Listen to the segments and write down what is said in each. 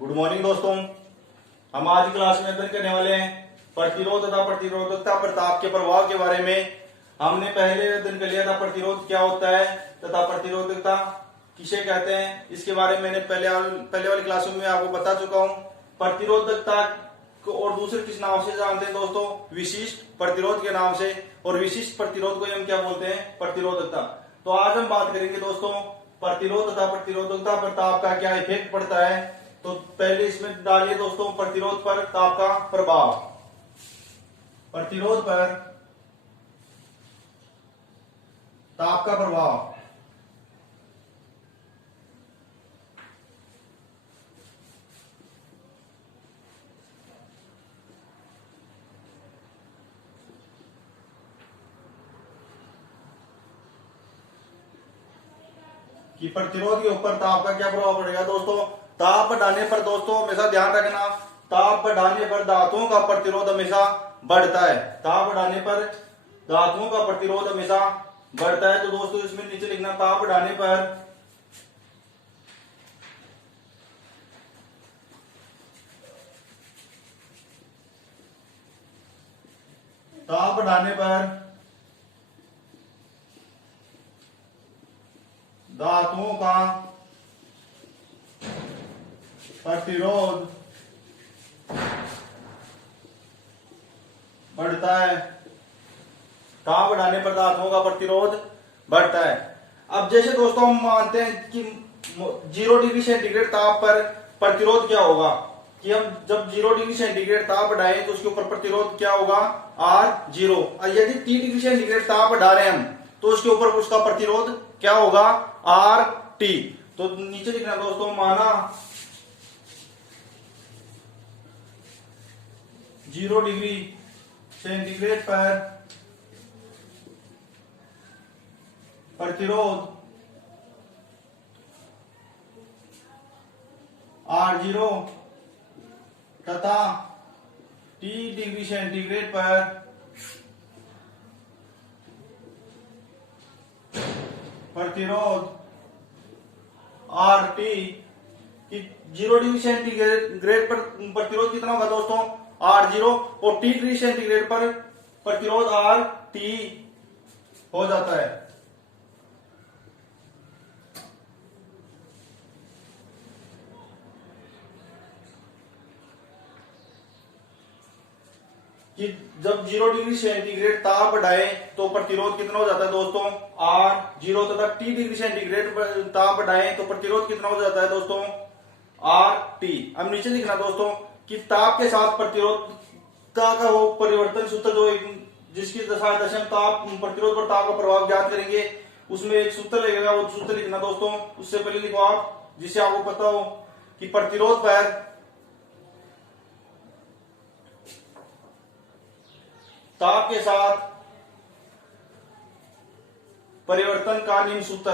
Good morning दोस्तों। हम आज की क्लास में अध्ययन करने वाले हैं प्रतिरोध तथा प्रतिरोधकता पर ताप के प्रभाव के बारे में। हमने पहले अध्ययन कर लिया था प्रतिरोध क्या होता है तथा प्रतिरोधकता किसे कहते हैं। इसके बारे में मैंने पहले वाली क्लासों में आपको बता चुका हूं। प्रतिरोधकता को और दूसरे किस नाम से जानते हैं दोस्तों? विशिष्ट प्रतिरोध के नाम से। और विशिष्ट प्रतिरोध को हम क्या बोलते हैं? प्रतिरोधकता। तो आज हम बात करेंगे दोस्तों प्रतिरोध तथा प्रतिरोधकता पर ताप का क्या इफेक्ट पड़ता है। तो पहले इसमें डालिए दोस्तों प्रतिरोध पर ताप का प्रभाव। प्रतिरोध पर ताप का प्रभाव। कि प्रतिरोध के ऊपर ताप का क्या प्रभाव पड़ेगा दोस्तों? ताप बढ़ाने पर दोस्तों हमेशा ध्यान रखना, ताप बढ़ाने पर धातुओं का प्रतिरोध हमेशा बढ़ता है। ताप बढ़ाने पर धातुओं का प्रतिरोध हमेशा बढ़ता है। तो दोस्तों इसमें नीचे लिखना, ताप बढ़ाने पर ताप बढ़ाने पर धातुओं का प्रतिरोध बढ़ता है। ताप बढ़ाने पर धातुओं का प्रतिरोध बढ़ता है। अब जैसे दोस्तों हम मानते हैं कि 0 डिग्री सेंटीग्रेड ताप पर प्रतिरोध क्या होगा, कि हम जब 0 डिग्री सेंटीग्रेड ताप बढ़ाएं तो उसके ऊपर प्रतिरोध क्या होगा? R0। यदि 3 डिग्री सेंटीग्रेड ताप बढ़ा रहे हैं हम तो उसके ऊपर उसका प्रतिरोध क्या होगा? RT। तो नीचे लिखना दोस्तों, माना 0 डिग्री सेंटीग्रेड पर प्रतिरोध R0 तथा T डिग्री सेंटीग्रेड पर प्रतिरोध RT। कि 0 डिग्री सेंटीग्रेड पर प्रतिरोध कितना होगा दोस्तों? R0। और T डिग्री सेंटीग्रेड पर प्रतिरोध RT हो जाता है। कि जब 0 डिग्री सेंटीग्रेड ताप बढ़ाएं तो प्रतिरोध कितना हो जाता है दोस्तों? R0 तथा T डिग्री सेंटीग्रेड ताप बढ़ाएं तो प्रतिरोध कितना हो जाता है दोस्तों? RT। अब नीचे लिखना दोस्तों कि ताप के साथ प्रतिरोधकता का वो परिवर्तन सूत्र जो जिसकी दशा में ताप प्रतिरोध पर ताप का प्रभाव ज्ञात करेंगे, उसमें एक सूत्र लगेगा। वो सूत्र लिखना दोस्तों। उससे पहले लिखो आप, जिससे आपको पता हो कि प्रतिरोध पर ताप के साथ परिवर्तन का निम्न सूत्र।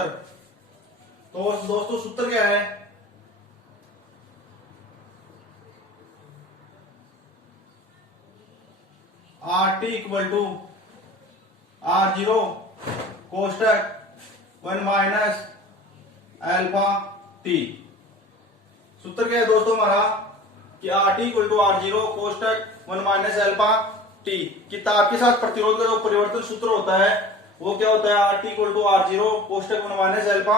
तो दोस्तों सूत्र क्या है? RT इक्वल टू R0 कोष्टक 1 माइनस अल्फा T। सूत्र क्या है दोस्तों हमारा? कि RT इक्वल टू R0 कोष्टक 1 माइनस अल्फा T। कि ताप के साथ प्रतिरोध का जो परिवर्तन सूत्र होता है वो क्या होता है? RT इक्वल टू R0 कोष्टक 1 माइनस अल्फा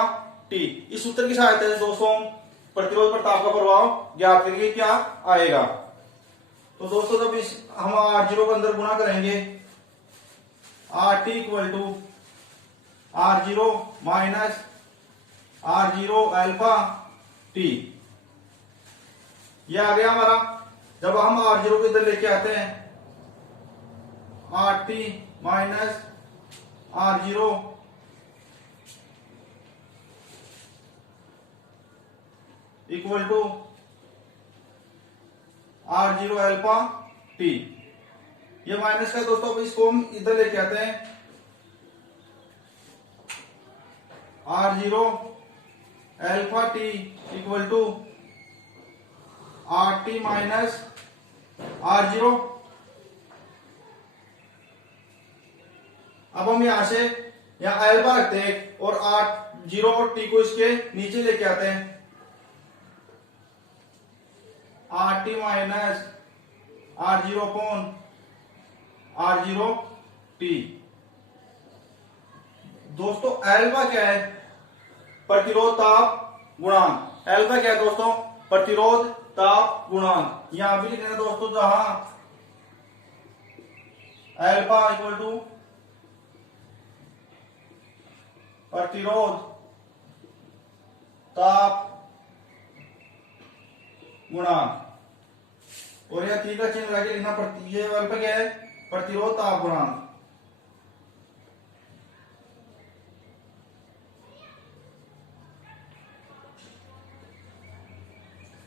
T। इस सूत्र की सहायता से दोस्तों प्रतिरोध पर ताप का प्रभाव ज्ञात करेंगे क्या आएगा। तो दोस्तों जब इस हम R0 को अंदर गुणा करेंगे, RT equal to R0 minus R0 alpha T। यह आ गया हमारा। जब हम R0 को इधर लेके आते हैं, RT minus R0 equal to R0 alpha T। ये माइनस का दोस्तों, इसको हम इधर लेके आते हैं। R0 alpha T equal to RT minus R0। अब हम यहां से यहाँ अल्फा रखते हैं और R0 और T को इसके नीचे लेके आते हैं। R T minus R zero upon R zero T. दोस्तों एल्फा क्या है? प्रतिरोध ताप गुणांक। एल्फा क्या है दोस्तों? प्रतिरोध ताप गुणांक। यहां भी लिखना दोस्तों, जहां एल्फा इक्वल टू प्रतिरोध ताप गुणांक, और यह थी का चिन्ह लगा के लिखना पड़ती। ये एल्फा क्या है? प्रतिरोध ताप गुणांक।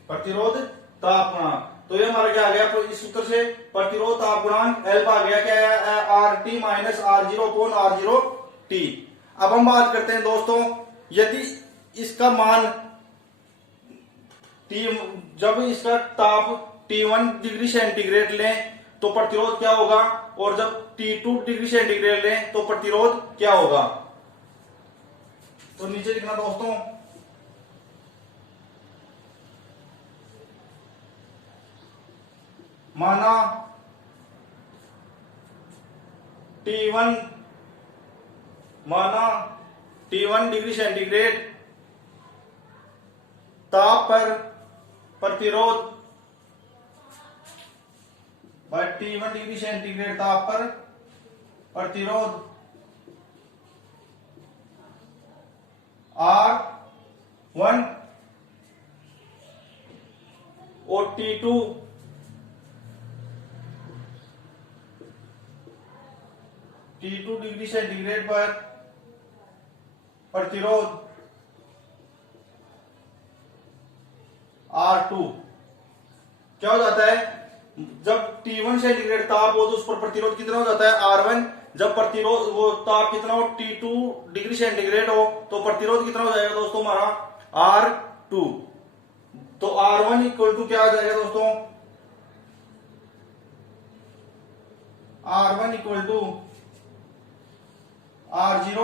प्रतिरोध ताप गुणांक। तो ये हमारा क्या आ गया इस सूत्र से? प्रतिरोध ताप गुणांक एल्फा आ गया, क्या है? R T minus R zero upon R zero T. अब हम बात करते हैं दोस्तों, यदि इसका मान टी, जब इसका ताप T1 डिग्री सेंटीग्रेड लें तो प्रतिरोध क्या होगा, और जब T2 डिग्री सेंटीग्रेड लें तो प्रतिरोध क्या होगा? तो नीचे लिखना दोस्तों, माना T1 डिग्री सेंटीग्रेड ताप पर प्रतिरोध, T1 डिग्री सेंटीग्रेड ताप पर प्रतिरोध R1 और T2 डिग्री सेंटीग्रेड पर प्रतिरोध R2 क्या हो जाता है? जब T1 सेंटीग्रेड ताप हो तो उस पर प्रतिरोध कितना हो जाता है? R1। जब प्रतिरोध वो ताप कितना हो, T2 डिग्री सेंटीग्रेड हो, तो प्रतिरोध कितना हो जाएगा दोस्तों हमारा? R2। तो R1 इक्वल टू क्या आ जाएगा दोस्तों? R1 इक्वल टू R0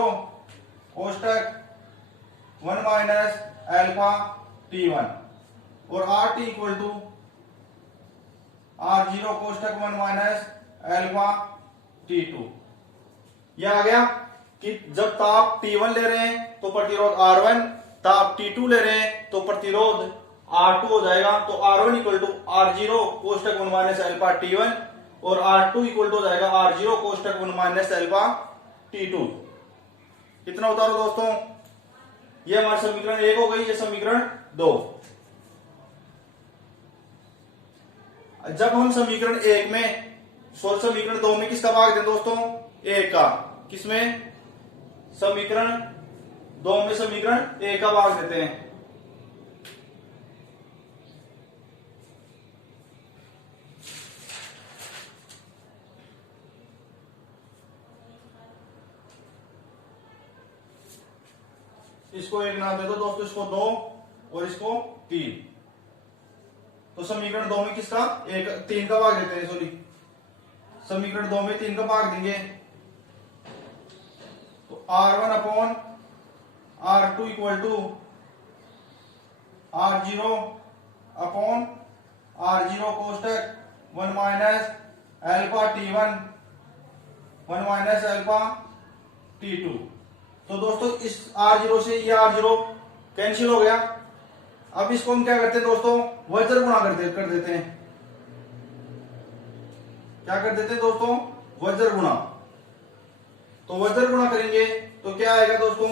कोष्टक 1 माइनस एल्फा T1, और RT इक्वल टू R0 कोष्टक 1 माइनस एल्फा T2। यह आ गया कि जब ताप T1 ले रहे हैं तो प्रतिरोध R1, ताप T2 ले रहे हैं तो प्रतिरोध R2 हो जाएगा। तो R1 इक्वल टू R0 कोष्टक 1 माइनस एल्फा T1, और R2 इक्वल टू हो जाएगा R0 कोष्टक 1 माइनस एल्फा T2। कितना उतारो दोस्तों? ये हमारा समीकरण 1 हो गई, ये समीकरण 2। जब हम समीकरण 1 में समीकरण 2 में किसका भाग दें दोस्तों? 1 का। किसमें? समीकरण 2 में समीकरण 1 का भाग देते हैं। इसको 1 नाम दे दो दोस्तों, इसको 2 और इसको 3। तो समीकरण 2 में किसका? 3 का भाग देते हैं, सॉरी, समीकरण 2 में 3 का भाग देंगे तो R1 upon R2 equal to R0 upon R0 कोष्टक 1 minus alpha T1 1 minus alpha T2। तो दोस्तों इस R0 से ये R0 कैंसिल हो गया। अब इसको हम क्या करते हैं दोस्तों? वज्र गुणा कर देते हैं। क्या कर देते हैं दोस्तों? वज्र गुणा। तो वज्र गुणा करेंगे तो क्या आएगा दोस्तों?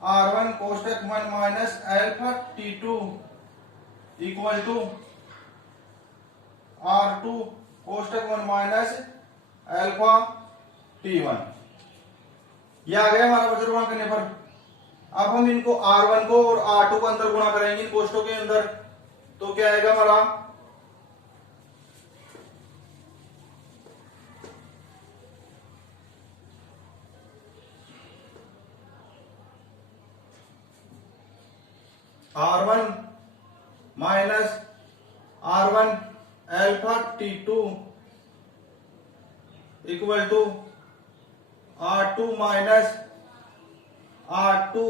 R1 कोष्टक 1 minus alpha T2 equal to R2 कोष्टक 1 माइनस एल्फा T1। यह आ गया हमारा वज्र गुणा करने पर। अब हम इनको R1 को और R2 को अंदर गुणा करेंगे इन कोष्टकों के अंदर, तो क्या आएगा हमारा? R1 minus R1 alpha T2 equal to R2 minus R2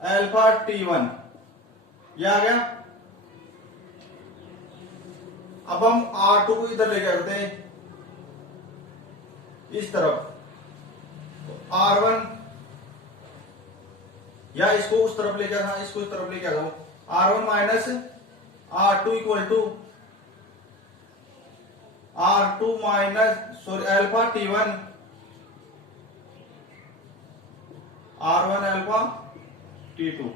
alpha T1। यह आ गया। अब हम R2 को इधर लेके आते हैं इस तरफ, तो R1 या इसको उस तरफ लेके आना, इसको इस तरफ लेके आ जाओ, R1 minus R2 equal to R2 minus sorry alpha T1 R1 alpha T2।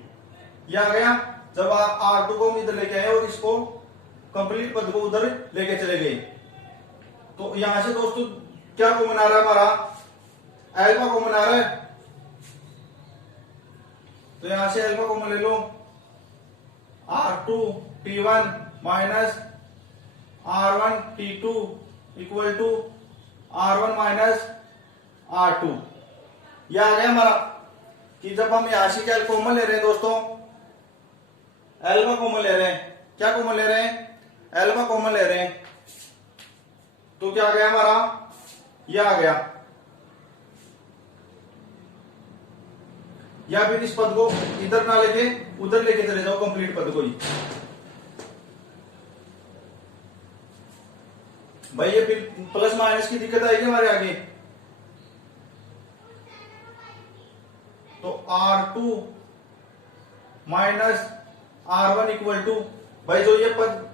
ये आ गया। जब आप R2 को हम इधर लेके आए और इसको कंप्लीट पद को उधर लेके चले गए, तो यहां से दोस्तों क्या कॉमन आ रहा है हमारा, अल्फा कॉमन आ रहा है, तो यहां से अल्फा कॉमन ले लो, R2 T1 minus R1 T2 equal to R1 minus R2। यह आ गया हमारा कि जब हम यहां से क्या कॉमन ले रहे हैं दोस्तों, अल्फा कॉमन ले रहे हैं, क्या कॉमन ले रहे हैं, अल्फा कॉमन ले रहे हैं, तो क्या आ गया हमारा, यह आ गया। या फिर इस पद को इधर ना लेके उधर लेके चले जाओ, कंप्लीट पद को ही। भाई ये फिर प्लस माइनस की दिक्कत आएगी हमारे आगे, तो R2 minus R1 equal to, भाई जो ये पद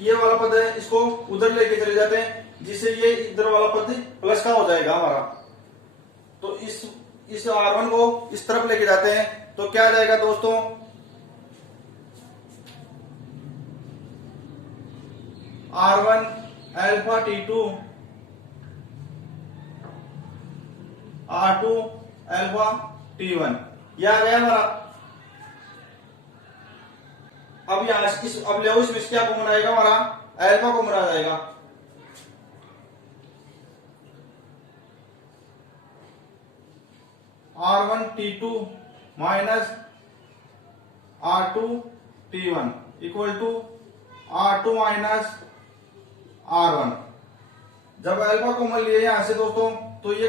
ये वाला पद है इसको उधर लेके चले जाते हैं, जिससे ये इधर वाला पद प्लस का हो जाएगा हमारा, तो इस R1 को इस तरफ लेके जाते हैं, तो क्या आ जाएगा दोस्तों, R1 alpha T2 R2 alpha T1। यह आ गया हमारा। अब यहां अब ले इसमें क्या कॉमन आएगा हमारा, अल्फा कॉमन आ जाएगा, R1 T2 minus R2 T1 equal to R2 minus R1। जब अल्फा कॉमन लिए यहां से दोस्तों, तो ये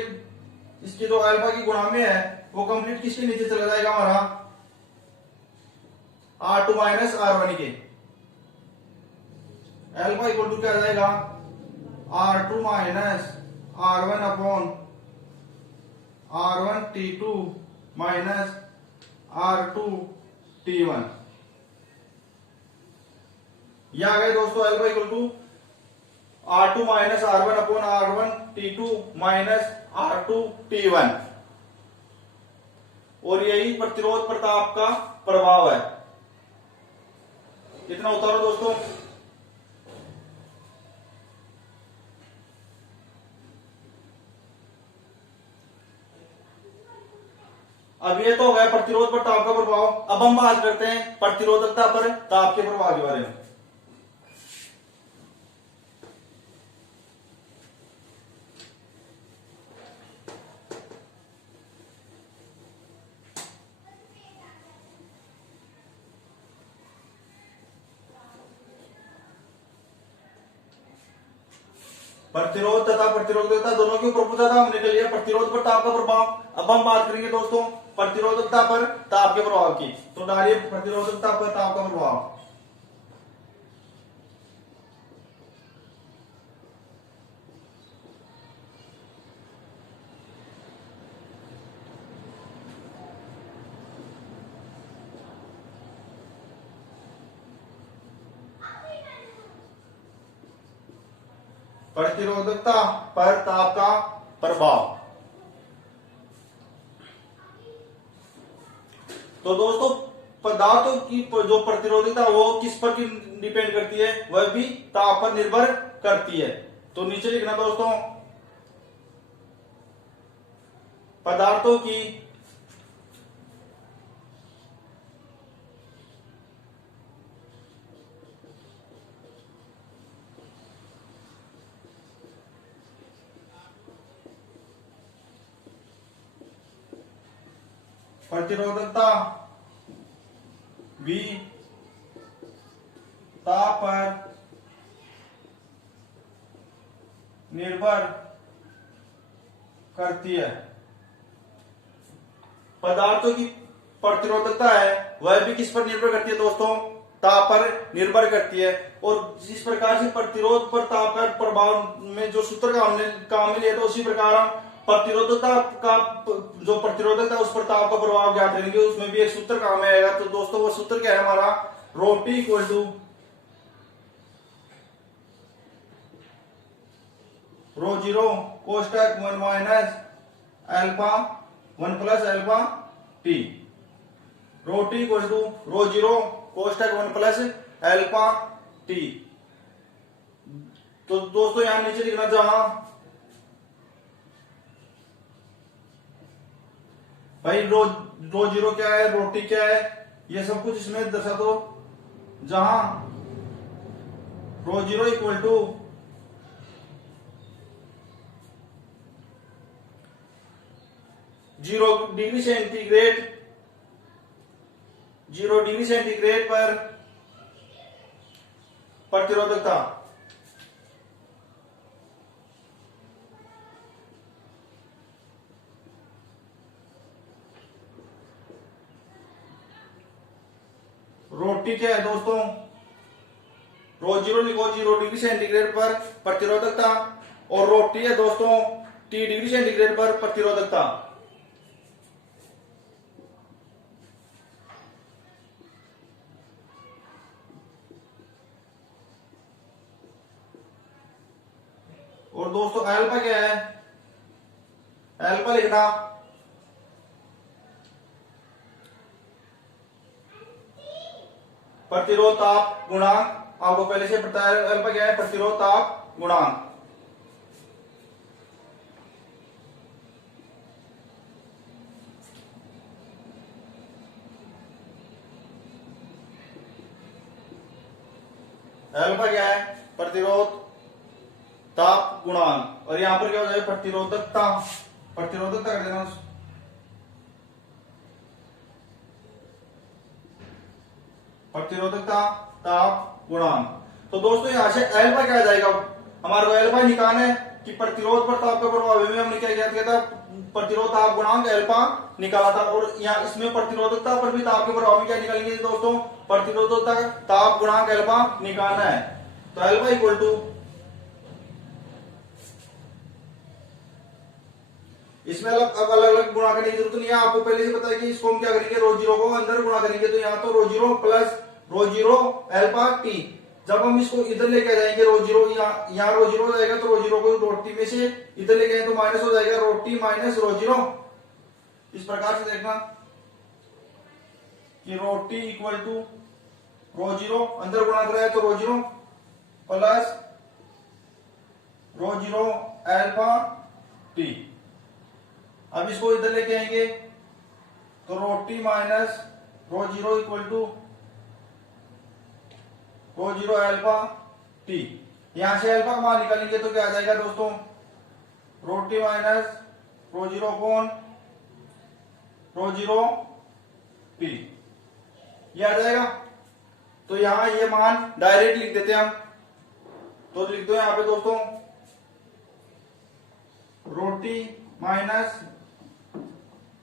इसकी जो अल्फा की गुणा में है वो कंप्लीट किसके नीचे चला जाएगा हमारा, R2 माइनस R1 के। अल्फा इक्वल टू क्या आ जाएगा, R2 minus R1 upon R1 T2 minus R2 T1। यह आ गए दोस्तों alpha equal to R2 minus R1 upon R1 T2 minus R2 T1। और यही प्रतिरोध प्रताप का प्रभाव है। कितना उतारो दोस्तों, अब ये तो हो गया प्रतिरोध पर ताप का प्रभाव। अब हम बात करते हैं प्रतिरोधकता पर ताप के प्रभाव के बारे में। प्रतिरोध तथा प्रतिरोधकता दोनों के ऊपर पूछा था हमने के लिए प्रतिरोध पर ताप का प्रभाव। अब हम बात करेंगे दोस्तों प्रतिरोधकता पर ताप के प्रभाव की। तो डालिए प्रतिरोधकता पर ताप का प्रभाव। प्रतिरोधकता पर ताप का प्रभाव। तो दोस्तों पदार्थों की जो प्रतिरोधकता वो किस पर डिपेंड करती है, वह भी ताप पर निर्भर करती है। तो नीचे लिखना दोस्तों, पदार्थों की प्रतिरोधकता भी ताप पर निर्भर करती है। पदार्थों की प्रतिरोधकता है वह भी किस पर निर्भर करती है दोस्तों, ताप पर निर्भर करती है। और जिस प्रकार से प्रतिरोध पर ताप का प्रभाव में जो सूत्र का हमने काम में लिया था, उसी प्रकार हम प्रतिरोधकता का जो प्रतिरोधकता उस पर ताप का प्रभाव ज्ञात करेंगे, उसमें भी एक सूत्र काम में आएगा। तो दोस्तों वो सूत्र क्या है हमारा, rho T equal to rho zero कोष्टक 1 minus alpha 1 plus alpha T. Rho T equal to rho zero कोष्टक 1 प्लस अल्फा टी। तो दोस्तों यहां नीचे लिखना, जहां भाई रो जीरो क्या है, रो टी क्या है, ये सब कुछ इसमें दर्शा दो। जहां rho zero equal to 0 degree centigrade पर प्रतिरोधकता रोटी क्या है दोस्तों, रो जीरो लिखो, 0 डिग्री सेंटीग्रेड पर प्रतिरोधकता, और रोटी है दोस्तों T डिग्री सेंटीग्रेड पर प्रतिरोधकता। और दोस्तों अल्फा क्या है, अल्फा लिखना प्रतिरोध ताप गुणांक, आपको पहले से पता है अल्फा क्या है, प्रतिरोध ताप गुणांक। अल्फा क्या है, प्रतिरोध ताप गुणांक, और यहां पर क्या हो जाएगा, प्रतिरोधकता, प्रतिरोधकता कर देना, प्रतिरोधकता ताप गुणांक। तो दोस्तों यहां से अल्फा क्या आ जाएगा, हमारे को अल्फा निकालना है कि प्रतिरोध पर ताप का प्रभाव में हमने क्या किया था, प्रतिरोध ताप गुणांक अल्फा निकाला था। और यहाँ इसमें प्रतिरोधकता पर भी ताप के प्रभाव में क्या निकालेंगे दोस्तों, प्रतिरोधकता ताप गुणांक अल्फा निकालना है। तो अल्फा इक्वल टू, इसमें अब अलग अलग गुणा करने की जरूरत नहीं है, आपको पहले से पता है कि इसको हम क्या करेंगे, रो जीरो को अंदर गुणा करेंगे। तो यहाँ तो rho zero plus rho zero alpha T, जब हम इसको इधर लेके आ जाएंगे, रो जीरो यहाँ रो जीरो हो जाएगा, तो रो जीरो को रोटी में से इधर लेके आए तो माइनस हो जाएगा, रोटी माइनस रो जीरो। इस प्रकार से देखना कि rho T equal to rho zero, अंदर गुणा कराया तो rho zero plus rho zero alpha T. अब इसको इधर लेके आएंगे तो rho T minus row zero equal to rho zero alpha T. यहां से अल्फा मान निकालेंगे तो क्या आ जाएगा दोस्तों, रोटी माइनस रो जीरो अपॉन रो जीरो टी, ये आ जाएगा। तो यहां ये मान डायरेक्ट लिख देते हैं हम, तो लिख दो यहां पे दोस्तों रोटी माइनस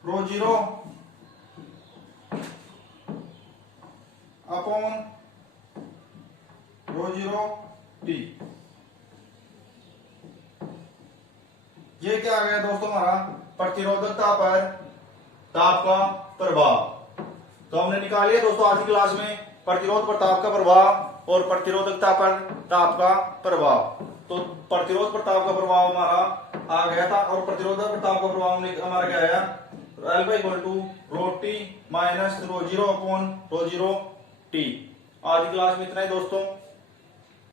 रो जीरो अपॉन रो जीरो टी। ये क्या आ गया दोस्तों, हमारा प्रतिरोधकता पर ताप का प्रभाव। तो हमने निकाल लिया दोस्तों आज की क्लास में प्रतिरोध पर ताप का प्रभाव और प्रतिरोधकता पर ताप का प्रभाव। तो प्रतिरोध पर ताप का प्रभाव हमारा आ गया था, और प्रतिरोधक पर ताप का प्रभाव हमारा क्या आया, alpha equal to R T minus row zero upon row zero T. आज की क्लास में इतना ही दोस्तों।